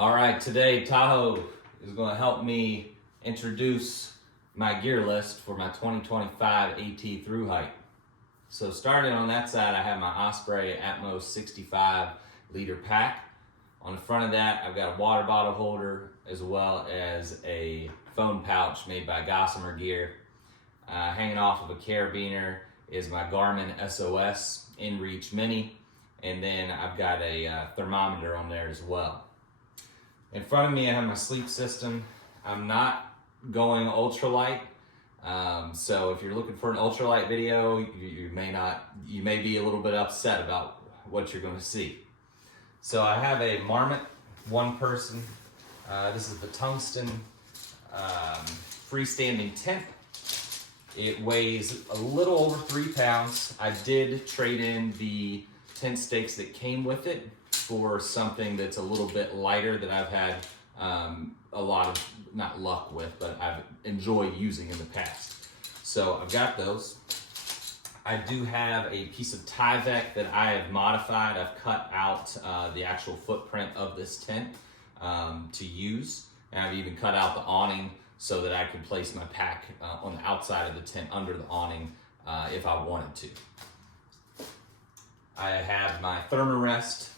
All right, today Tahoe is going to help me introduce my gear list for my 2025 AT Thru hike. So starting on that side, I have my Osprey Atmos 65 liter pack. On the front of that, I've got a water bottle holder as well as a phone pouch made by Gossamer Gear. Hanging off of a carabiner is my Garmin SOS InReach Mini, and then I've got a thermometer on there as well. In front of me, I have my sleep system. I'm not going ultralight, so if you're looking for an ultralight video, you may be a little bit upset about what you're going to see. So I have a Marmot one person. This is the tungsten freestanding tent. It weighs a little over 3 pounds. I did trade in the tent stakes that came with it for something that's a little bit lighter that I've had a lot of, not luck with, but I've enjoyed using in the past. So I've got those. I do have a piece of Tyvek that I have modified. I've cut out the actual footprint of this tent to use. And I've even cut out the awning so that I can place my pack on the outside of the tent under the awning if I wanted to. I have my Thermarest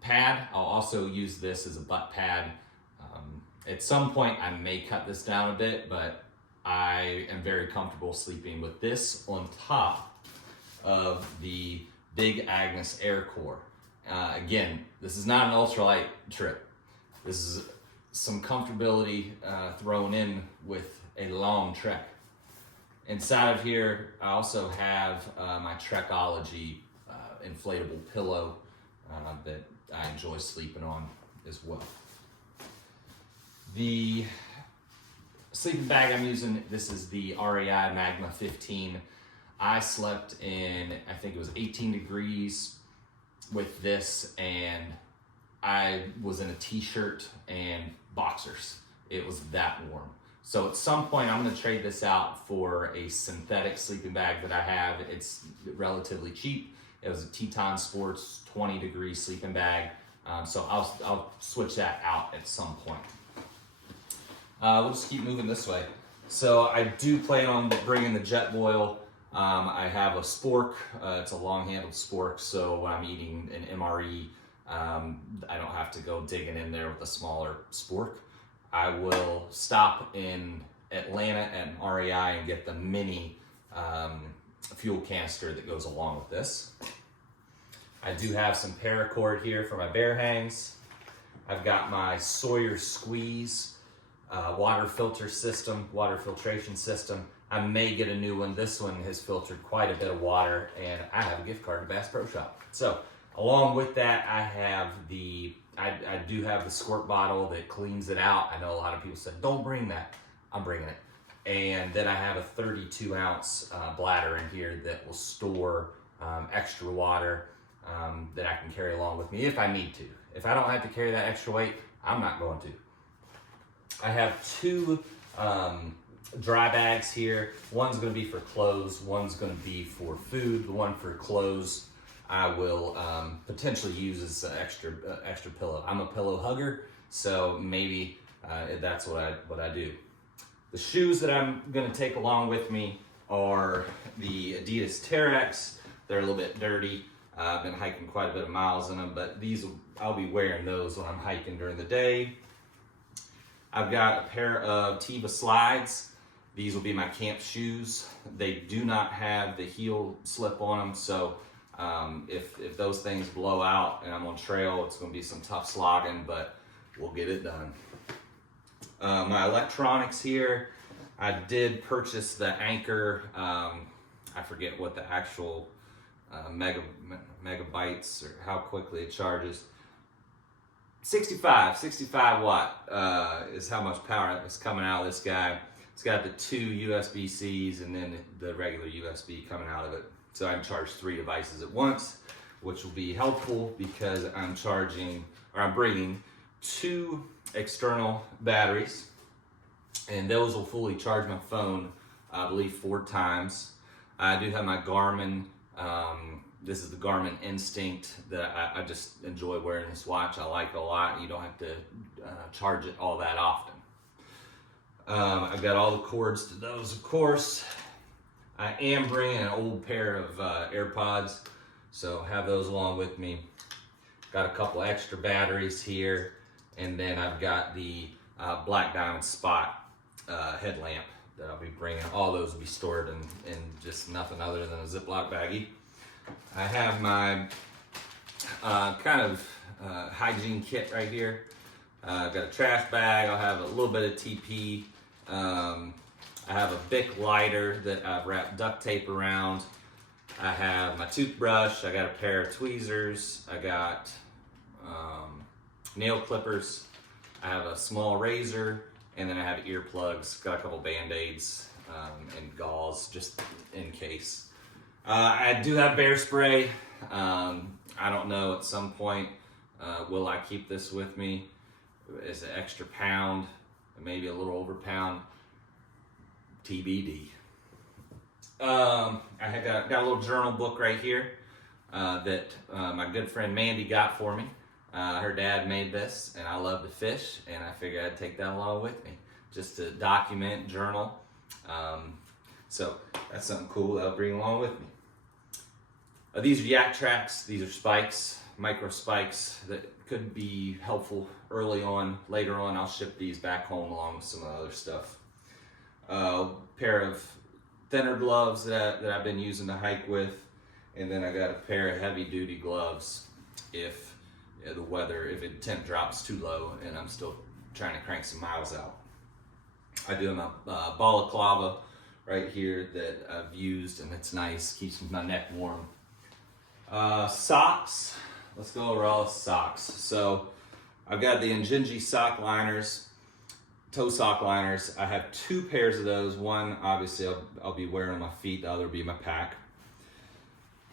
pad. I'll also use this as a butt pad. At some point I may cut this down a bit, but I am very comfortable sleeping with this on top of the Big Agnes Air Core. Again, this is not an ultralight trip. This is some comfortability thrown in with a long trek. Inside of here, I also have my Trekology inflatable pillow that I enjoy sleeping on as well. The sleeping bag I'm using, this is the REI Magma 15. I slept in, I think it was 18 degrees with this, and I was in a t-shirt and boxers. It was that warm. So at some point I'm gonna trade this out for a synthetic sleeping bag that I have. It's relatively cheap. It was a Teton Sports 20 degree sleeping bag. So I'll switch that out at some point. We'll just keep moving this way. So I do plan on bringing the Jetboil. I have a spork. It's a long-handled spork, so when I'm eating an MRE, I don't have to go digging in there with a smaller spork. I will stop in Atlanta at REI and get the mini fuel canister that goes along with this. I do have some paracord here for my bear hangs. I've got my Sawyer Squeeze water filtration system. I may get a new one. This one has filtered quite a bit of water, and I have a gift card to Bass Pro Shop. So along with that, I have I do have the squirt bottle that cleans it out. I know a lot of people said, don't bring that. I'm bringing it. And then I have a 32 ounce bladder in here that will store extra water that I can carry along with me if I need to. If I don't have to carry that extra weight, I'm not going to. I have two dry bags here. One's gonna be for clothes, one's gonna be for food. The one for clothes I will potentially use as an extra pillow. I'm a pillow hugger, so maybe that's what I do. The shoes that I'm gonna take along with me are the Adidas Terex. They're a little bit dirty. I've been hiking quite a bit of miles in them, but I'll be wearing those when I'm hiking during the day. I've got a pair of Teva slides. These will be my camp shoes. They do not have the heel slip on them, so if those things blow out and I'm on trail, it's gonna be some tough slogging, but we'll get it done. My electronics here, I did purchase the Anchor, I forget what the actual megabytes or how quickly it charges. 65 watt is how much power is coming out of this guy. It's got the two USB-Cs and then the regular USB coming out of it. So I can charge 3 devices at once, which will be helpful because I'm bringing 2 external batteries, and those will fully charge my phone, I believe 4 times. I do have my Garmin This is the Garmin Instinct that I just enjoy wearing this watch. I like it a lot. You don't have to charge it all that often. I've got all the cords to those, of course. I am bringing an old pair of AirPods, so have those along with me. Got a couple extra batteries here, and then I've got the Black Diamond Spot headlamp that I'll be bringing. All those will be stored in just nothing other than a Ziploc baggie. I have my kind of hygiene kit right here. I've got a trash bag. I'll have a little bit of TP. I have a Bic lighter that I've wrapped duct tape around. I have my toothbrush. I got a pair of tweezers. I got nail clippers. I have a small razor, and then I have earplugs. Got a couple Band-Aids and gauze just in case. I do have bear spray. I don't know, at some point, will I keep this with me as an extra pound, maybe a little over pound, TBD. I had got a little journal book right here that my good friend Mandy got for me. Her dad made this, and I love to fish, and I figured I'd take that along with me just to document, journal. So that's something cool that I'll bring along with me. These are yak tracks. These are spikes, micro spikes that could be helpful early on. Later on, I'll ship these back home along with some of the other stuff. Pair of thinner gloves that I've been using to hike with, and then I got a pair of heavy duty gloves if the weather, if the temp drops too low and I'm still trying to crank some miles out. I do have my balaclava right here that I've used, and it's nice, keeps my neck warm. Socks. Let's go over all the socks. So I've got the Hygiene sock liners, toe sock liners. I have two pairs of those. One, obviously, I'll be wearing on my feet. The other will be my pack.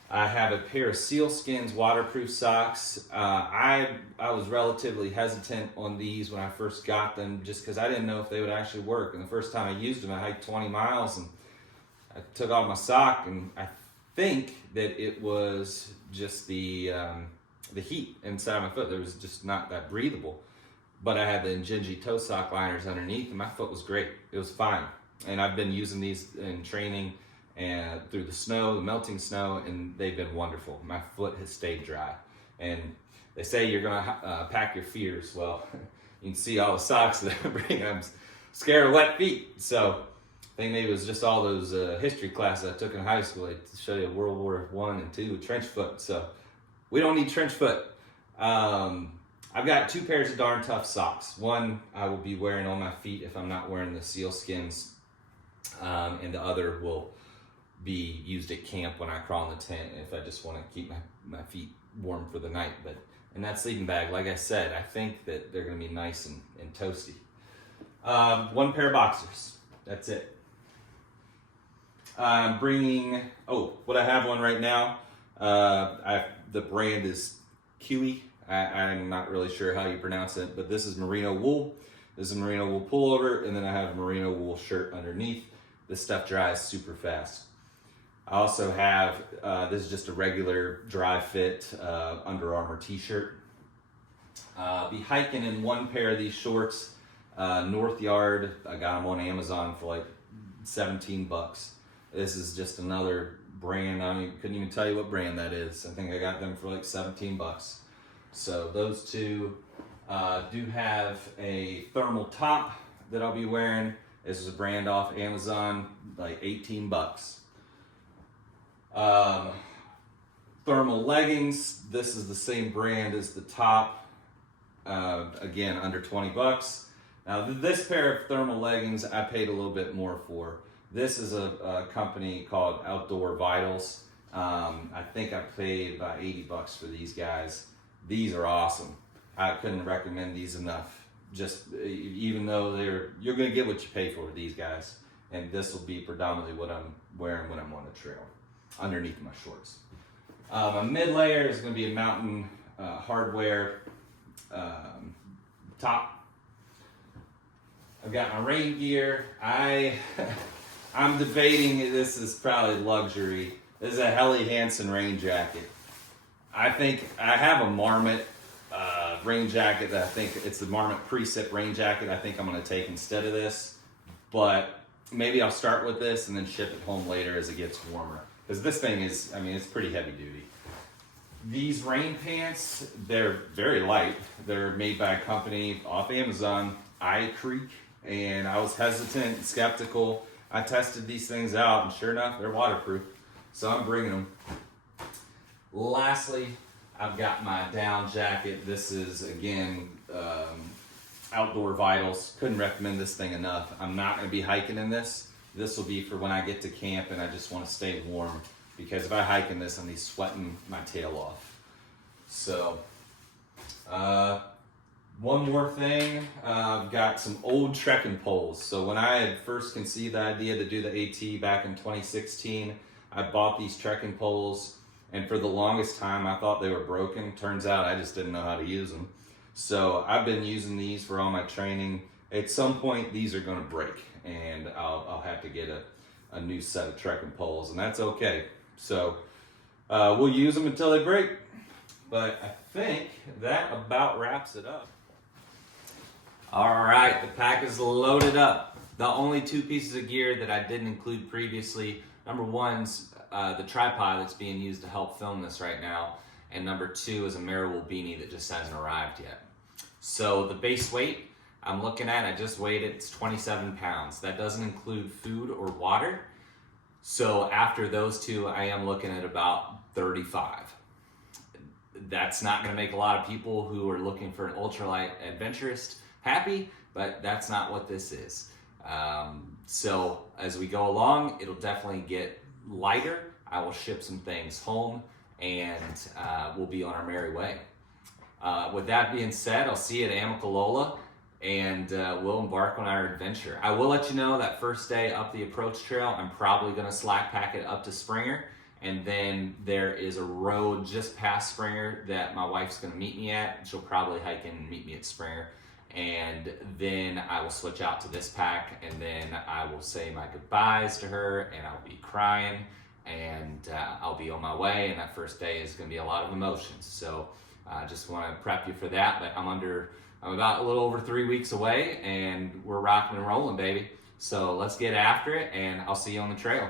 I have a pair of sealskins waterproof socks. I was relatively hesitant on these when I first got them, just because I didn't know if they would actually work. And the first time I used them, I hiked 20 miles, and I took off my sock, and I think that it was just the heat inside my foot. There was just not that breathable. But I had the Hygiene toe sock liners underneath, and my foot was great. It was fine. And I've been using these in training and through the snow, the melting snow, and they've been wonderful. My foot has stayed dry. And they say you're gonna pack your fears. Well, you can see all the socks that I bring. I'm scared of wet feet. So I think maybe it was just all those history classes I took in high school. They show you World War I and II, trench foot. So we don't need trench foot. I've got two pairs of darn tough socks. One I will be wearing on my feet if I'm not wearing the sealskins, and the other will be used at camp when I crawl in the tent if I just want to keep my feet warm for the night. But in that sleeping bag, like I said, I think that they're going to be nice and toasty. One pair of boxers. That's it. I'm bringing, what I have on right now, the brand is Kiwi. I'm not really sure how you pronounce it, but this is merino wool. This is a merino wool pullover, and then I have a merino wool shirt underneath. This stuff dries super fast. I also have, this is just a regular dry fit Under Armour t-shirt. I'll be hiking in one pair of these shorts, North Yard. I got them on Amazon for like $17. This is just another brand. Couldn't even tell you what brand that is. I think I got them for like $17. So those two do have a thermal top that I'll be wearing. This is a brand off Amazon, like $18. Thermal leggings. This is the same brand as the top. Again, under $20. Now this pair of thermal leggings I paid a little bit more for. This is a company called Outdoor Vitals. I think I paid about $80 for these guys. These are awesome. I couldn't recommend these enough. Just even though you're gonna get what you pay for with these guys. And this will be predominantly what I'm wearing when I'm on the trail, underneath my shorts. My mid layer is gonna be a Mountain Hardwear top. I've got my rain gear. I'm debating this is probably luxury. This is a Helly Hansen rain jacket. I think I have a Marmot rain jacket that I think it's the Marmot Precip rain jacket I think I'm going to take instead of this. But maybe I'll start with this and then ship it home later as it gets warmer. Because this thing is, I mean, it's pretty heavy duty. These rain pants, they're very light. They're made by a company off Amazon, Eye Creek. And I was hesitant and skeptical. I tested these things out and sure enough, they're waterproof. So I'm bringing them. Lastly, I've got my down jacket. This is, again, Outdoor Vitals. Couldn't recommend this thing enough. I'm not going to be hiking in this. This will be for when I get to camp and I just want to stay warm. Because if I hike in this, I'm be sweating my tail off. So, one more thing. I've got some old trekking poles. So when I had first conceived the idea to do the AT back in 2016, I bought these trekking poles. And for the longest time, I thought they were broken. Turns out I just didn't know how to use them. So I've been using these for all my training. At some point, these are going to break, and I'll have to get a new set of trekking poles, and that's okay. So we'll use them until they break. But I think that about wraps it up. All right, the pack is loaded up. The only two pieces of gear that I didn't include previously, number one's the tripod that's being used to help film this right now, and number two is a Mariwool beanie that just hasn't arrived yet. So the base weight I'm looking at, I just weighed it, it's 27 pounds. That doesn't include food or water. So after those two, I am looking at about 35. That's not gonna make a lot of people who are looking for an ultralight adventurist happy, but that's not what this is. So as we go along, it'll definitely get lighter. I will ship some things home and we'll be on our merry way. With that being said, I'll see you at Amicalola and we'll embark on our adventure. I will let you know that first day up the approach trail, I'm probably gonna slack pack it up to Springer, and then there is a road just past Springer that my wife's gonna meet me at. She'll probably hike in and meet me at Springer. And then I will switch out to this pack, and then I will say my goodbyes to her, and I'll be crying, and I'll be on my way, and that first day is gonna be a lot of emotions. So I just wanna prep you for that, but I'm about a little over 3 weeks away, and we're rocking and rolling, baby. So let's get after it, and I'll see you on the trail.